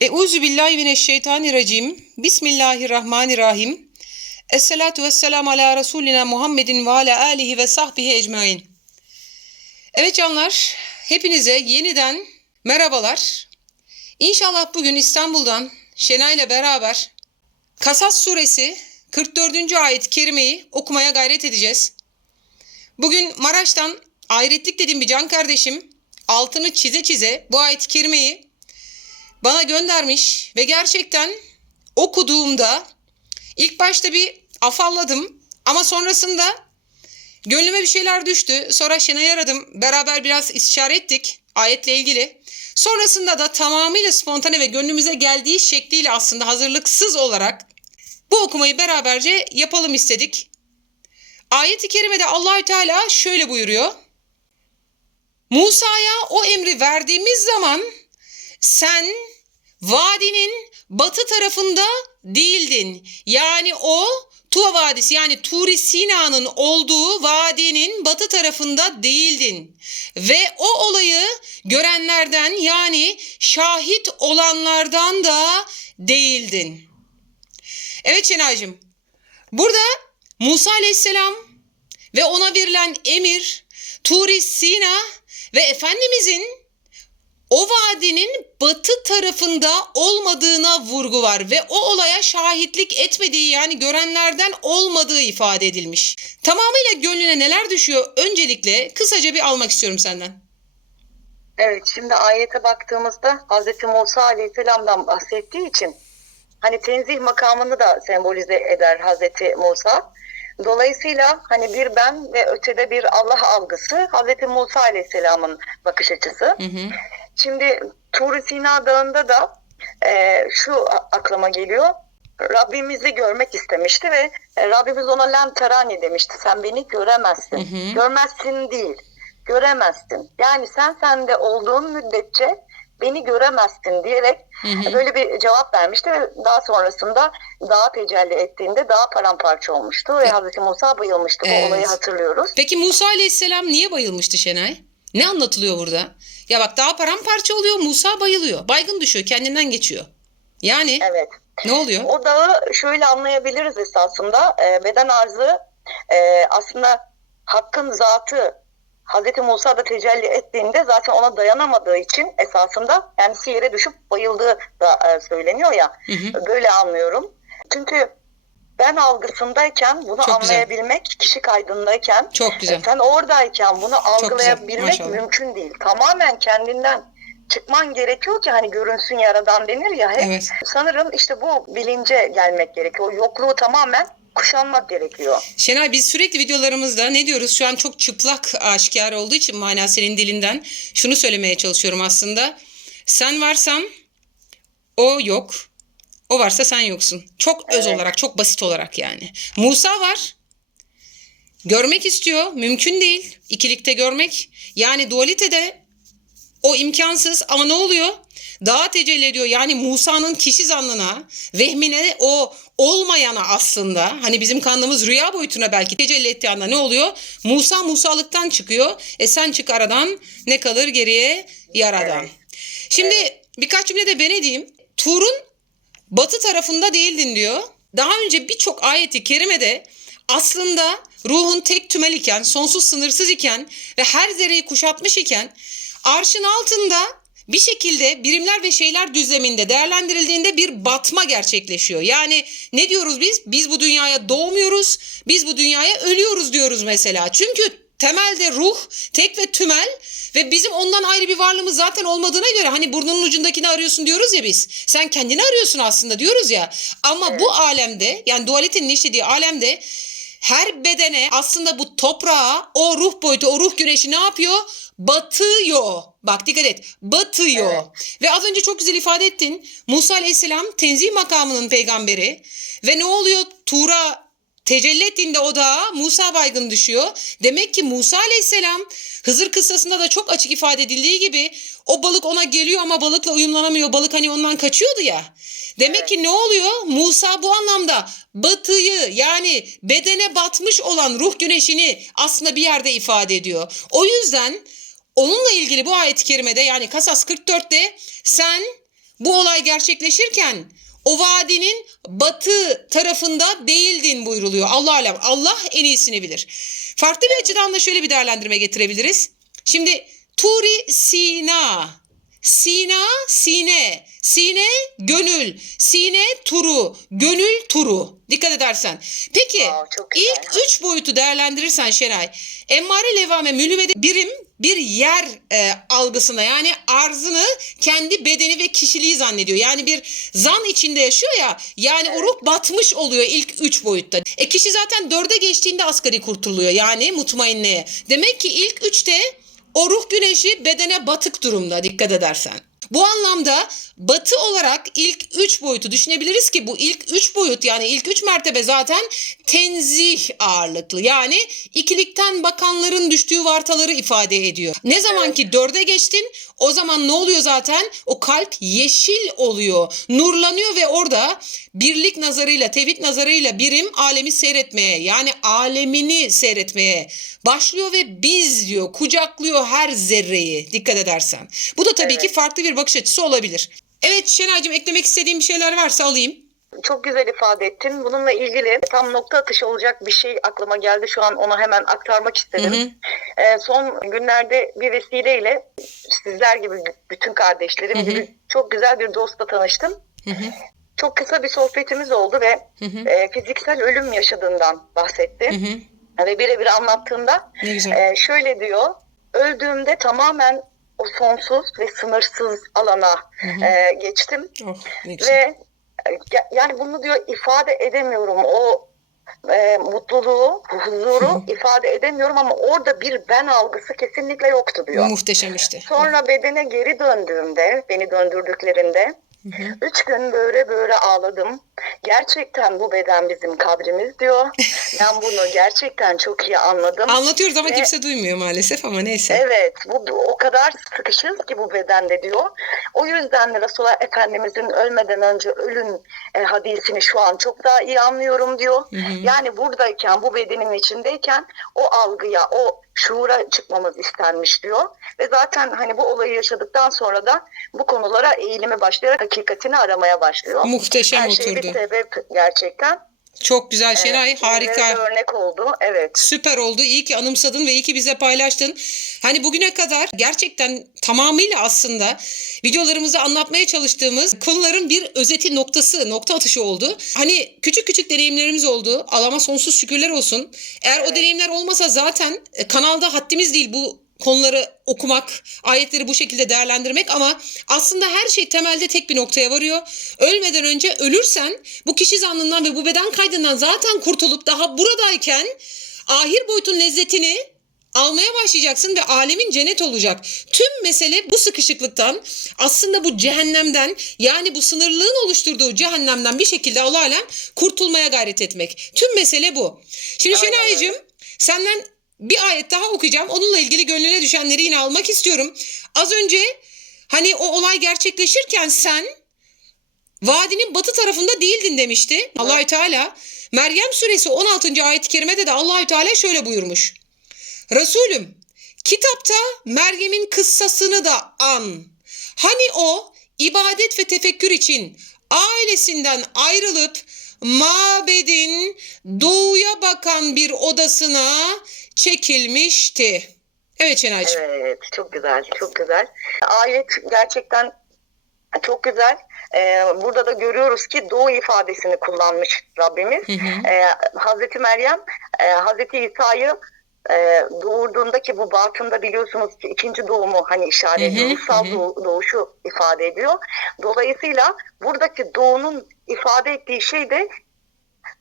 Euzu billahi mineşşeytanirracim. Bismillahirrahmanirrahim. Esselatu vesselamu ala Resulina Muhammedin ve ala alihi ve sahbihi ecmain. Evet canlar, hepinize yeniden merhabalar. İnşallah bugün İstanbul'dan Şenay ile beraber Kasas suresi 44. ayet-i kerimeyi okumaya gayret edeceğiz. Bugün Maraş'tan ahiretlik dediğim bir can kardeşim altını çize çize bu ayet-i kerimeyi bana göndermiş ve gerçekten okuduğumda ilk başta bir afalladım ama sonrasında gönlüme bir şeyler düştü. Sonra Şenay'ı aradım. Beraber biraz istişare ettik ayetle ilgili. Sonrasında da tamamıyla spontane ve gönlümüze geldiği şekliyle aslında hazırlıksız olarak bu okumayı beraberce yapalım istedik. Ayet-i kerimede Allahü Teala şöyle buyuruyor. Musa'ya o emri verdiğimiz zaman sen vadinin batı tarafında değildin. Yani o Tuva Vadisi yani Turi Sina'nın olduğu vadinin batı tarafında değildin. Ve o olayı görenlerden yani şahit olanlardan da değildin. Evet Şenaycığım. Burada Musa Aleyhisselam ve ona verilen emir Turi Sina ve Efendimizin o vadinin batı tarafında olmadığına vurgu var ve o olaya şahitlik etmediği yani görenlerden olmadığı ifade edilmiş. Tamamıyla gönlüne neler düşüyor öncelikle kısaca bir almak istiyorum senden. Evet şimdi ayete baktığımızda Hz. Musa Aleyhisselam'dan bahsettiği için hani tenzih makamını da sembolize eder Hz. Musa. Dolayısıyla hani bir ben ve ötede bir Allah algısı Hz. Musa Aleyhisselam'ın bakış açısı. Hı hı. Şimdi Tur Sina Dağı'nda da e, şu aklıma geliyor. Rabbimizi görmek istemişti ve e, Rabbimiz ona len terani demişti. Sen beni göremezsin. Hı hı. Görmezsin değil. Göremezsin. Yani sen sende olduğun müddetçe beni göremezsin diyerek Hı hı. böyle bir cevap vermişti ve daha sonrasında dağa tecelli ettiğinde dağ paramparça olmuştu ve Hazreti Musa bayılmıştı. Evet. Bu olayı hatırlıyoruz. Peki Musa Aleyhisselam niye bayılmıştı Şenay? Ne anlatılıyor burada? Ya bak daha paramparça oluyor Musa bayılıyor. Baygın düşüyor kendinden geçiyor. Yani Evet. ne oluyor? O dağı şöyle anlayabiliriz esasında. E, beden arzı e, aslında hakkın zatı Hazreti Musa da tecelli ettiğinde zaten ona dayanamadığı için esasında kendisi yere düşüp bayıldığı da e, söyleniyor ya. Hı hı. Böyle anlıyorum. Çünkü ben algısındayken bunu Çok güzel. anlayabilmek, kişi kaydındayken, Çok güzel. e, sen oradayken bunu algılayabilmek mümkün değil. Tamamen kendinden çıkman gerekiyor ki hani görünsün yaradan denir ya hep. Evet. Sanırım işte bu bilince gelmek gerekiyor. Yokluğu tamamen kuşanmak gerekiyor. Şenay biz sürekli videolarımızda ne diyoruz? Şu an çok çıplak aşikar olduğu için mana senin dilinden şunu söylemeye çalışıyorum aslında. Sen varsan o yok. O varsa sen yoksun. Çok öz Evet. olarak, çok basit olarak yani. Musa var. Görmek istiyor. Mümkün değil. İkilikte görmek. Yani dualitede o imkansız ama ne oluyor? Daha tecelli ediyor. Yani Musa'nın kişi zannına, vehmine o olmayana aslında hani bizim kandığımız rüya boyutuna belki tecelli ettiği anda ne oluyor? Musa Musalıktan çıkıyor. E sen çık aradan ne kalır geriye? Yaradan. Şimdi birkaç cümle de ben edeyim. Tur'un batı tarafında değildin diyor. Daha önce birçok ayeti kerimede aslında ruhun tek tümel iken, sonsuz sınırsız iken ve her zerreyi kuşatmış iken arşın altında bir şekilde birimler ve şeyler düzleminde değerlendirildiğinde bir batma gerçekleşiyor. Yani ne diyoruz biz? Biz bu dünyaya doğmuyoruz, biz bu dünyaya ölüyoruz diyoruz mesela. Çünkü temelde ruh tek ve tümel ve bizim ondan ayrı bir varlığımız zaten olmadığına göre hani burnunun ucundakini arıyorsun diyoruz ya biz. Sen kendini arıyorsun aslında diyoruz ya. Ama bu alemde yani dualitenin işlediği alemde her bedene aslında bu toprağa o ruh boyutu o ruh güneşi ne yapıyor? Batıyor. Bak dikkat et. Batıyor. Ve az önce çok güzel ifade ettin. Musa Aleyhisselam tenzih makamının peygamberi. Ve ne oluyor? Tuğra tecelli ettiğinde o dağa Musa baygın düşüyor. Demek ki Musa Aleyhisselam Hızır kıssasında da çok açık ifade edildiği gibi o balık ona geliyor ama balıkla uyumlanamıyor. Balık hani ondan kaçıyordu ya. Demek ki ne oluyor? Musa bu anlamda batıyı yani bedene batmış olan ruh güneşini aslında bir yerde ifade ediyor. O yüzden onunla ilgili bu ayet-i kerimede yani Kasas 44'te sen bu olay gerçekleşirken o vadinin batı tarafında değildin buyruluyor. Allah alem. Allah en iyisini bilir. Farklı bir açıdan da şöyle bir değerlendirme getirebiliriz. Şimdi Turi Sina. Sina, sine. Sine, gönül. Sine, turu. Gönül, turu. Dikkat edersen. Peki güzel. ilk üç boyutu değerlendirirsen Şeray. Emmare levame mülümede birim bir yer e, algısına yani arzını kendi bedeni ve kişiliği zannediyor. Yani bir zan içinde yaşıyor ya yani o ruh batmış oluyor ilk üç boyutta. E kişi zaten dörde geçtiğinde asgari kurtuluyor yani mutmainneye. Demek ki ilk üçte o ruh güneşi bedene batık durumda dikkat edersen. Bu anlamda batı olarak ilk üç boyutu düşünebiliriz ki bu ilk üç boyut yani ilk üç mertebe zaten tenzih ağırlıklı. Yani ikilikten bakanların düştüğü vartaları ifade ediyor. Ne zaman ki dörde geçtin o zaman ne oluyor zaten? O kalp yeşil oluyor, nurlanıyor ve orada birlik nazarıyla, tevhid nazarıyla birim alemi seyretmeye yani alemini seyretmeye başlıyor ve biz diyor kucaklıyor her zerreyi dikkat edersen. Bu da tabii Evet. ki farklı bir bakış açısı olabilir. Evet Şenay'cığım eklemek istediğin bir şeyler varsa alayım. Çok güzel ifade ettin. Bununla ilgili tam nokta atışı olacak bir şey aklıma geldi. Şu an onu hemen aktarmak istedim. Hı hı. Ee, son günlerde bir vesileyle sizler gibi bütün kardeşlerim Hı hı. gibi çok güzel bir dostla tanıştım. Hı hı. Çok kısa bir sohbetimiz oldu ve Hı hı. e, fiziksel ölüm yaşadığından bahsetti. Hı hı. Ve birebir anlattığında e, şöyle diyor. Öldüğümde tamamen o sonsuz ve sınırsız alana hı. e, geçtim. Oh. Ve e, yani bunu diyor ifade edemiyorum. O e, mutluluğu, huzuru ifade edemiyorum ama orada bir ben algısı kesinlikle yoktu diyor. Muhteşem işte. Sonra bedene geri döndüğümde, beni döndürdüklerinde Hı hı. üç gün böyle böyle ağladım. Gerçekten bu beden bizim kabrimiz diyor. Ben bunu gerçekten çok iyi anladım. Anlatıyoruz ama Ve- kimse duymuyor maalesef ama neyse. Evet, bu bu o kadar sıkışız ki bu bedende diyor. O yüzden de Resulullah Efendimizin ölmeden önce ölün e, hadisini şu an çok daha iyi anlıyorum diyor. Hı hı. Yani buradayken, bu bedenin içindeyken o algıya, o şuura çıkmamız istenmiş diyor. Ve zaten hani bu olayı yaşadıktan sonra da bu konulara eğilimi başlayarak hakikatini aramaya başlıyor. Muhteşem Her şey bir sebep gerçekten. Çok güzel Şenay Evet, harika. örnek oldu. Evet. Süper oldu. İyi ki anımsadın ve iyi ki bize paylaştın. Hani bugüne kadar gerçekten tamamıyla aslında videolarımızda anlatmaya çalıştığımız konuların bir özeti noktası, nokta atışı oldu. Hani küçük küçük deneyimlerimiz oldu. Allah'ıma sonsuz şükürler olsun. Eğer o deneyimler olmasa zaten e, kanalda haddimiz değil bu konuları okumak, ayetleri bu şekilde değerlendirmek ama aslında her şey temelde tek bir noktaya varıyor. Ölmeden önce ölürsen bu kişi zannından ve bu beden kaydından zaten kurtulup daha buradayken ahir boyutun lezzetini almaya başlayacaksın ve alemin cennet olacak. Tüm mesele bu sıkışıklıktan aslında bu cehennemden yani bu sınırlığın oluşturduğu cehennemden bir şekilde Allah alem kurtulmaya gayret etmek. Tüm mesele bu. Şimdi. Şenay'cığım senden bir ayet daha okuyacağım. Onunla ilgili gönlüne düşenleri yine almak istiyorum. Az önce hani o olay gerçekleşirken sen vadinin batı tarafında değildin demişti. Allahü Teala Meryem suresi 16. ayet-i kerimede de Allahü Teala şöyle buyurmuş. Resulüm kitapta Meryem'in kıssasını da an. Hani o ibadet ve tefekkür için ailesinden ayrılıp mabedin doğuya bakan bir odasına çekilmişti. Evet Şenaycığım. Evet, çok güzel, çok güzel. Ayet gerçekten çok güzel. Ee, burada da görüyoruz ki doğu ifadesini kullanmış Rabbimiz. Hı hı. Ee, Hazreti Meryem, e, Hazreti İsa'yı e, doğurduğundaki bu batında biliyorsunuz ki ikinci doğumu hani işaret ediyor. Ruhsal doğu- doğuşu ifade ediyor. Dolayısıyla buradaki doğunun ifade ettiği şey de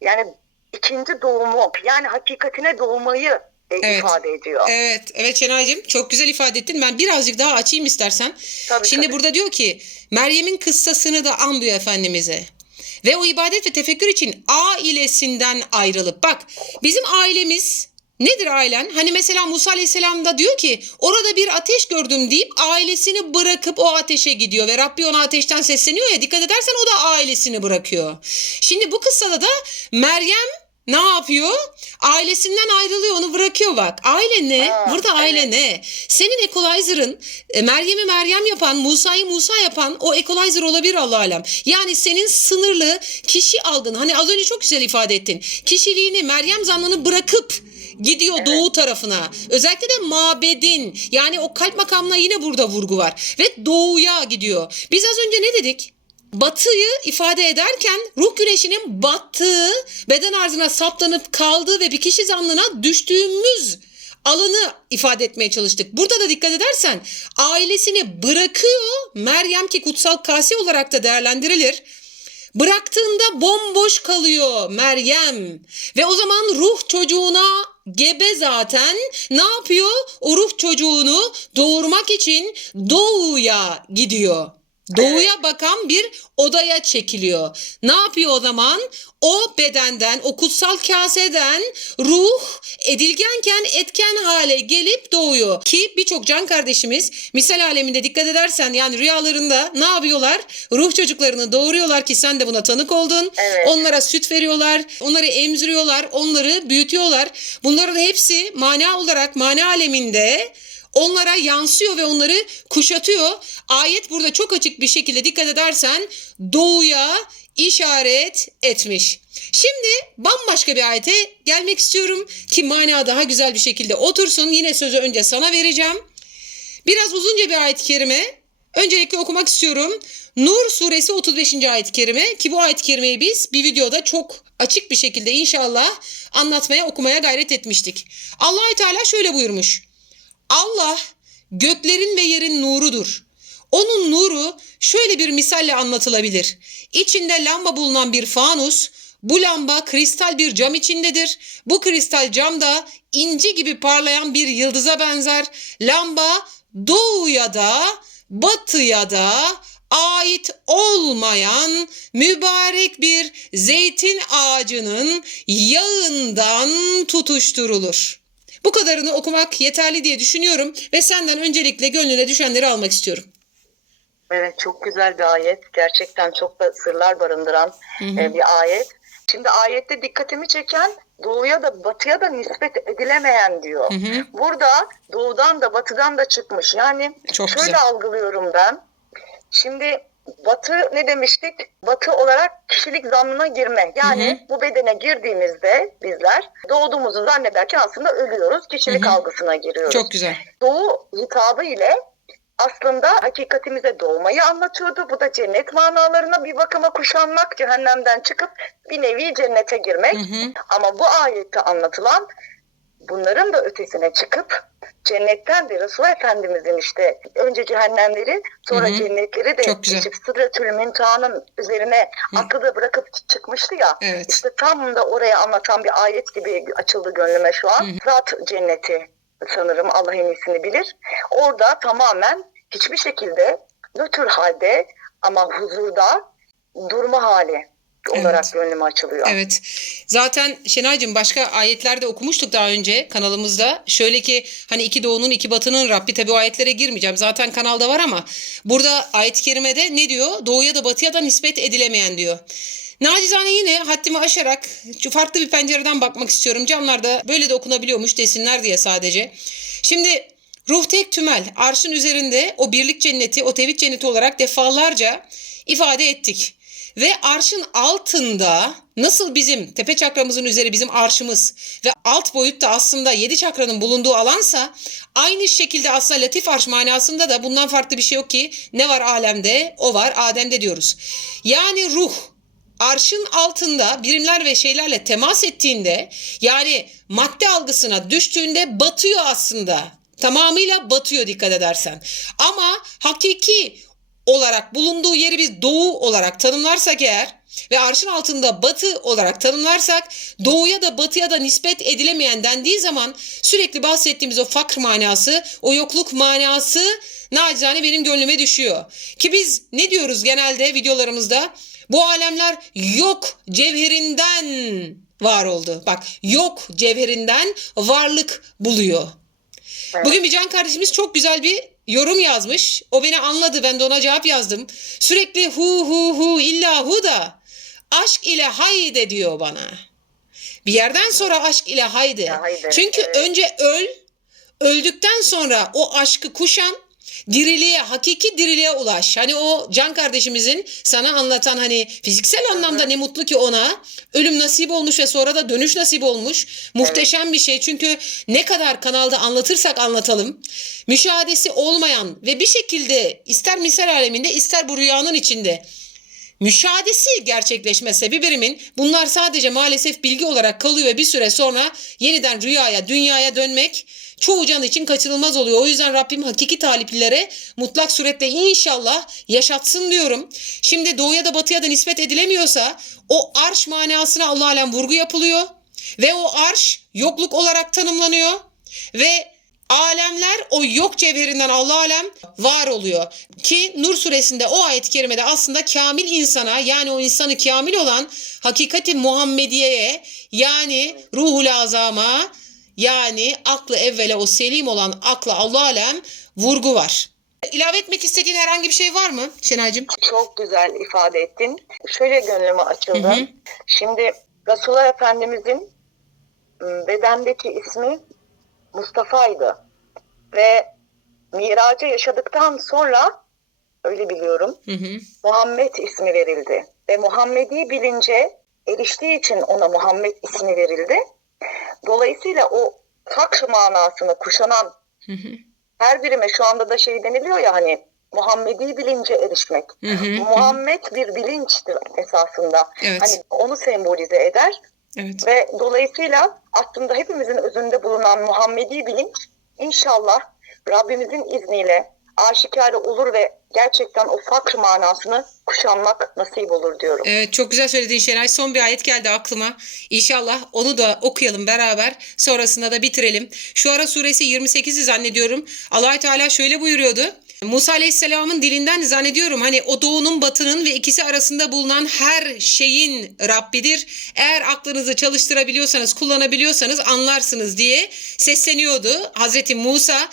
yani ikinci doğumu yani hakikatine doğmayı e, Evet. ifade ediyor. Evet, evet Şenaycığım çok güzel ifade ettin. Ben birazcık daha açayım istersen. Tabii, Şimdi tabii. burada diyor ki Meryem'in kıssasını da an diyor Efendimiz'e. Ve o ibadet ve tefekkür için ailesinden ayrılıp bak bizim ailemiz nedir ailen? Hani mesela Musa Aleyhisselam da diyor ki orada bir ateş gördüm deyip ailesini bırakıp o ateşe gidiyor ve Rabbi ona ateşten sesleniyor ya dikkat edersen o da ailesini bırakıyor. Şimdi bu kıssada da Meryem ne yapıyor? Ailesinden ayrılıyor onu bırakıyor bak. Aile ne? Aa, Burada aile ne? Senin equalizer'ın e, Meryem'i Meryem yapan, Musa'yı Musa yapan o equalizer olabilir Allah alem. Yani senin sınırlı kişi aldın. Hani az önce çok güzel ifade ettin. Kişiliğini Meryem zannını bırakıp gidiyor doğu tarafına. Özellikle de mabedin yani o kalp makamına yine burada vurgu var. Ve doğuya gidiyor. Biz az önce ne dedik? Batıyı ifade ederken ruh güneşinin battığı, beden arzına saplanıp kaldığı ve bir kişi zannına düştüğümüz alanı ifade etmeye çalıştık. Burada da dikkat edersen ailesini bırakıyor Meryem ki kutsal kasi olarak da değerlendirilir. Bıraktığında bomboş kalıyor Meryem. Ve o zaman ruh çocuğuna gebe zaten ne yapıyor? O ruh çocuğunu doğurmak için doğuya gidiyor. Doğuya bakan bir odaya çekiliyor. Ne yapıyor o zaman? O bedenden, o kutsal kaseden ruh edilgenken etken hale gelip doğuyor. Ki birçok can kardeşimiz misal aleminde dikkat edersen yani rüyalarında ne yapıyorlar? Ruh çocuklarını doğuruyorlar ki sen de buna tanık oldun. Evet. Onlara süt veriyorlar, onları emziriyorlar, onları büyütüyorlar. Bunların hepsi mana olarak mana aleminde onlara yansıyor ve onları kuşatıyor. Ayet burada çok açık bir şekilde dikkat edersen doğuya işaret etmiş. Şimdi bambaşka bir ayete gelmek istiyorum ki mana daha güzel bir şekilde otursun. Yine sözü önce sana vereceğim. Biraz uzunca bir ayet-i kerime. Öncelikle okumak istiyorum. Nur suresi 35. ayet-i kerime ki bu ayet-i kerimeyi biz bir videoda çok açık bir şekilde inşallah anlatmaya okumaya gayret etmiştik. allah Teala şöyle buyurmuş. Allah göklerin ve yerin nurudur. Onun nuru şöyle bir misalle anlatılabilir. İçinde lamba bulunan bir fanus, bu lamba kristal bir cam içindedir. Bu kristal camda inci gibi parlayan bir yıldıza benzer. Lamba doğuya da batıya da ait olmayan mübarek bir zeytin ağacının yağından tutuşturulur. Bu kadarını okumak yeterli diye düşünüyorum ve senden öncelikle gönlüne düşenleri almak istiyorum. Evet çok güzel bir ayet. Gerçekten çok da sırlar barındıran e, bir ayet. Şimdi ayette dikkatimi çeken doğuya da batıya da nispet edilemeyen diyor. Burada doğudan da batıdan da çıkmış. Yani Çok şöyle güzel. algılıyorum ben. Şimdi batı ne demiştik? Batı olarak kişilik zammına girme. Yani bu bedene girdiğimizde bizler doğduğumuzu zannederken aslında ölüyoruz. Kişilik algısına giriyoruz. Çok güzel. Doğu hitabı ile aslında hakikatimize doğmayı anlatıyordu. Bu da cennet manalarına bir bakıma kuşanmak, cehennemden çıkıp bir nevi cennete girmek. Ama bu ayette anlatılan bunların da ötesine çıkıp cennetten de Resulullah Efendimizin işte önce cehennemleri sonra cennetleri de Çok geçip Sıdretül Müntaha'nın üzerine aklı da bırakıp çıkmıştı ya. Evet. İşte tam da oraya anlatan bir ayet gibi açıldı gönlüme şu an. Zat cenneti sanırım Allah en iyisini bilir. Orada tamamen hiçbir şekilde nötr halde ama huzurda durma hali olarak Evet. gönlüme açılıyor. Evet. Zaten Şenaycığım başka ayetlerde okumuştuk daha önce kanalımızda. Şöyle ki hani iki doğunun iki batının Rabbi tabi o ayetlere girmeyeceğim. Zaten kanalda var ama burada ayet-i kerimede ne diyor? Doğuya da batıya da nispet edilemeyen diyor. Nacizane yine haddimi aşarak farklı bir pencereden bakmak istiyorum. Camlarda böyle de okunabiliyormuş desinler diye sadece. Şimdi ruh tek tümel arşın üzerinde o birlik cenneti o tevhid cenneti olarak defalarca ifade ettik. Ve arşın altında nasıl bizim tepe çakramızın üzeri bizim arşımız ve alt boyutta aslında yedi çakranın bulunduğu alansa aynı şekilde aslında latif arş manasında da bundan farklı bir şey yok ki ne var alemde o var Adem'de diyoruz. Yani ruh arşın altında birimler ve şeylerle temas ettiğinde yani madde algısına düştüğünde batıyor aslında. Tamamıyla batıyor dikkat edersen. Ama hakiki olarak bulunduğu yeri biz doğu olarak tanımlarsak eğer ve arşın altında batı olarak tanımlarsak doğuya da batıya da nispet edilemeyen dendiği zaman sürekli bahsettiğimiz o fakr manası, o yokluk manası nacizane benim gönlüme düşüyor. Ki biz ne diyoruz genelde videolarımızda? Bu alemler yok cevherinden var oldu. Bak yok cevherinden varlık buluyor. Bugün bir can kardeşimiz çok güzel bir yorum yazmış. O beni anladı. Ben de ona cevap yazdım. Sürekli hu hu hu illa hu da aşk ile hayde diyor bana. Bir yerden sonra aşk ile haydi. Haydi, Çünkü evet. önce öl, öldükten sonra o aşkı kuşan, diriliğe, hakiki diriliğe ulaş. Hani o Can kardeşimizin sana anlatan hani fiziksel anlamda ne mutlu ki ona ölüm nasip olmuş ve sonra da dönüş nasip olmuş. Muhteşem bir şey. Çünkü ne kadar kanalda anlatırsak anlatalım. Müşahadesi olmayan ve bir şekilde ister misal aleminde ister bu rüyanın içinde müşahadesi gerçekleşmezse bir birimin bunlar sadece maalesef bilgi olarak kalıyor ve bir süre sonra yeniden rüyaya, dünyaya dönmek çoğu can için kaçınılmaz oluyor. O yüzden Rabbim hakiki taliplilere mutlak surette inşallah yaşatsın diyorum. Şimdi doğuya da batıya da nispet edilemiyorsa o arş manasına Allah alem vurgu yapılıyor ve o arş yokluk olarak tanımlanıyor ve alemler o yok cevherinden Allah alem var oluyor. Ki Nur suresinde o ayet-i kerimede aslında kamil insana yani o insanı kamil olan hakikati Muhammediye'ye yani ruhul azama yani aklı evvela o selim olan akla Allah alem vurgu var. İlave etmek istediğin herhangi bir şey var mı Şenaycığım? Çok güzel ifade ettin. Şöyle gönlüme açıldı. Hı hı. Şimdi Resulullah Efendimizin m, bedendeki ismi Mustafa'ydı. Ve miracı yaşadıktan sonra öyle biliyorum Hı hı. Muhammed ismi verildi. Ve Muhammedi bilince eriştiği için ona Muhammed ismi verildi. Dolayısıyla o fakr manasını kuşanan Hı hı. her birime şu anda da şey deniliyor ya hani Muhammedi bilince erişmek. Hı hı. Muhammed bir bilinçtir esasında. Evet. Hani onu sembolize eder Evet. ve dolayısıyla aslında hepimizin özünde bulunan Muhammedi bilinç inşallah Rabbimizin izniyle aşikare olur ve gerçekten o fakr manasını kuşanmak nasip olur diyorum. Evet çok güzel söyledin Şenay. Son bir ayet geldi aklıma. İnşallah onu da okuyalım beraber. Sonrasında da bitirelim. Şu ara suresi 28'i zannediyorum. allah Teala şöyle buyuruyordu. Musa Aleyhisselam'ın dilinden zannediyorum hani o doğunun batının ve ikisi arasında bulunan her şeyin Rabbidir. Eğer aklınızı çalıştırabiliyorsanız kullanabiliyorsanız anlarsınız diye sesleniyordu Hazreti Musa.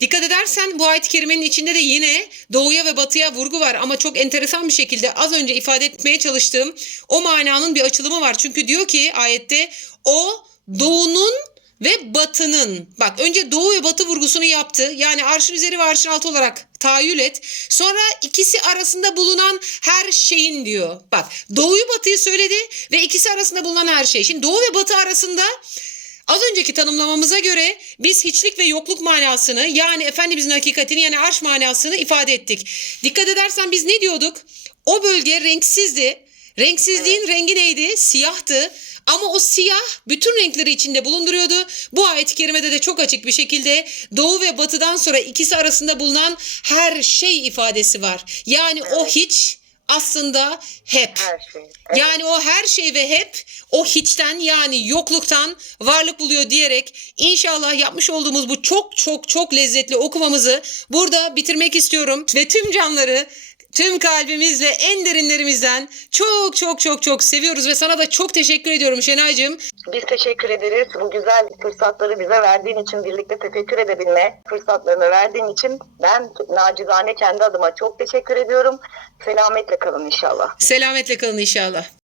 Dikkat edersen bu ayet-i kerimenin içinde de yine doğuya ve batıya vurgu var ama çok enteresan bir şekilde az önce ifade etmeye çalıştığım o mananın bir açılımı var. Çünkü diyor ki ayette o doğunun ve batının bak önce doğu ve batı vurgusunu yaptı. Yani arşın üzeri ve arşın altı olarak tahayyül et. Sonra ikisi arasında bulunan her şeyin diyor. Bak doğuyu batıyı söyledi ve ikisi arasında bulunan her şey. Şimdi doğu ve batı arasında Az önceki tanımlamamıza göre biz hiçlik ve yokluk manasını yani Efendimizin hakikatini yani arş manasını ifade ettik. Dikkat edersen biz ne diyorduk? O bölge renksizdi. Renksizliğin rengi neydi? Siyahtı. Ama o siyah bütün renkleri içinde bulunduruyordu. Bu ayet-i kerimede de çok açık bir şekilde doğu ve batıdan sonra ikisi arasında bulunan her şey ifadesi var. Yani o hiç aslında hep. Her şey. Yani o her şey ve hep o hiçten yani yokluktan varlık buluyor diyerek inşallah yapmış olduğumuz bu çok çok çok lezzetli okumamızı burada bitirmek istiyorum. Ve tüm canları tüm kalbimizle en derinlerimizden çok çok çok çok seviyoruz ve sana da çok teşekkür ediyorum Şenaycığım. Biz teşekkür ederiz. Bu güzel fırsatları bize verdiğin için, birlikte tefekkür edebilme fırsatlarını verdiğin için ben nacizane kendi adıma çok teşekkür ediyorum. Selametle kalın inşallah. Selametle kalın inşallah.